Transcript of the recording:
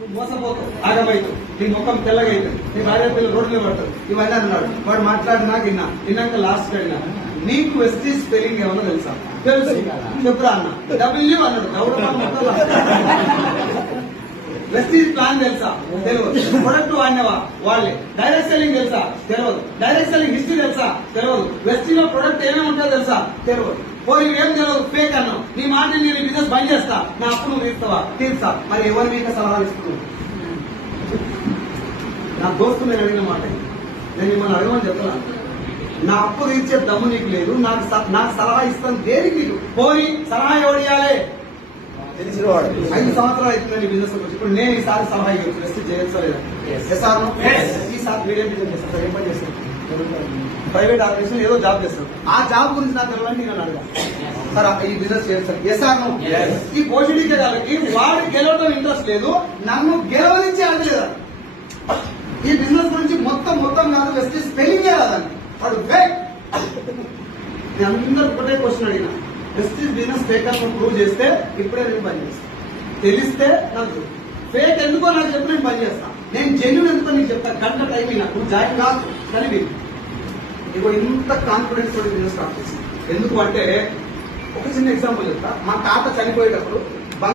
నువ్వు మోసపోతావు ఆగమైతావు నీ ముఖం తెల్లగైతుంది నీ భార్య పిల్లలు రోడ్లు మీద ఇవన్నీ అన్నాడు. వాడు మాట్లాడినా విన్నా. విన్నాక లాస్ట్ అడిగినా నీకు వెస్టీ స్పెల్లింగ్ ఏమన్నా తెలుసా? తెలుసు. చెప్పురా అన్న. డబ్ల్యూ అన్నాడు. గౌరవ వెస్టీజ్ ప్లాన్ తెలుసా? తెలియదు. ప్రొడక్ట్ వాడినవా? వాళ్ళే డైరెక్ట్ సెల్లింగ్ తెలుసా? తెలియదు. డైరెక్ట్ సెల్లింగ్ హిస్టరీ తెలుసా? తెలియదు. వెస్టీజ్లో ప్రొడక్ట్ ఏమేమి ఉంటుందో తెలుసా? తెలియదు. పోయి ఏం తెలియదు? ఫేక్ అన్నావు. నీ మాట నేను బిజినెస్ బంద్ చేస్తా. నా అప్పు నువ్వు తీస్తావా? తీర్చా మరి ఎవరి మీద సలహాలు ఇస్తున్నావు? నా దోస్తు నేను అడిగిన మాట నేను మిమ్మల్ని అడగమని చెప్తున్నాను నా అప్పు తీర్చే దమ్ము నీకు లేదు. నాకు స- నాకు సలహా ఇస్తాను దేనికి నీకు? పోయి సలహా ఎవడియాలే తెలిసిన వాడు ఐదు సంవత్సరాలు అవుతుంది బిజినెస్ ఇప్పుడు నేను ఈసారి సలహా ఇవ్వచ్చు రెస్ట్ చేయొచ్చా లేదా. ఈసారి మీడియం బిజినెస్ చేస్తాను సార్ ఏం పని చేస్తాను ప్రైవేట్ ఆపరేషన్ ఏదో జాబ్ చేస్తాను ఆ జాబ్ గురించి నాకు తెలియాలని నేను అడగా. సార్ ఈ బిజినెస్ చేస్తాను ఎస్ ఆర్ Yes. ఈ పోషడికే వాళ్ళకి వాడు గెలవడం ఇంట్రెస్ట్ లేదు. నన్ను గెలవనించి ఆడలేదు ఈ బిజినెస్ గురించి మొత్తం మొత్తం కాదు వెస్ట్ స్పెల్లింగ్ చేయాలని వాడు. నేను అందరూ ఒకటే క్వశ్చన్ అడిగిన. వెస్టీజ్ బిజినెస్ ఫేక్ అని ప్రూవ్ చేస్తే ఇప్పుడే నేను పని చేస్తాను తెలిస్తే నాకు ఫేక్ ఎందుకో నాకు చెప్పి నేను పని చేస్తాను నేను జెన్యున్ ఎందుకో నీకు చెప్తాను గంట టైం నాకు. జాయిన్ కాదు కలిపి ఇగో ఇంత కాన్ఫిడెన్స్ తోటి బిజినెస్ స్టార్ట్ చేసింది. ఎందుకు అంటే ఒక చిన్న ఎగ్జాంపుల్ చెప్తా. మా తాత చనిపోయేటప్పుడు